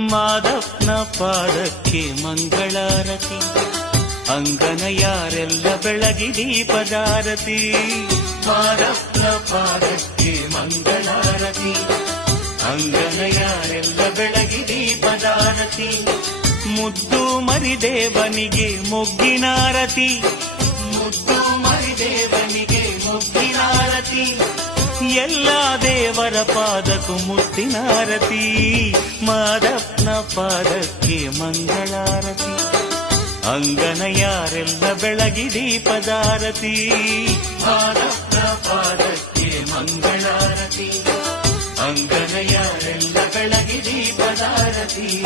ಮಾದಪ್ಪನ ಪಾದಕ್ಕೆ ಮಂಗಳಾರತಿ, ಅಂಗನಯಾರೆಲ್ಲ ಬೆಳಗಿ ದೀಪದಾರತಿ. ಮಾದಪ್ಪನ ಪಾದಕ್ಕೆ ಮಂಗಳಾರತಿ, ಅಂಗನಯಾರೆಲ್ಲ ಬೆಳಗಿ ದೀಪದಾರತಿ. ಮುದ್ದು ಮರಿದೇವನಿಗೆ ಮೊಗ್ಗಿನಾರತಿ, ಮುದ್ದು ಮರಿದೇವನಿಗೆ ಮೊಗ್ಗಿನಾರತಿ. ಎಲ್ಲ ದೇವರ ಪಾದಕ್ಕೂ ಮುತ್ತಿನಾರತಿ. ಮಾದಪ್ಪನ ಪಾದಕ್ಕೆ ಮಂಗಳಾರತಿ, ಅಂಗನಯಾರೆಲ್ಲ ಬೆಳಗಿ ದೀಪದಾರತಿ. ಮಾದಪ್ಪನ ಪಾದಕ್ಕೆ ಮಂಗಳಾರತಿ, ಅಂಗನಯಾರೆಲ್ಲ ಬೆಳಗಿ ದೀಪದಾರತಿ.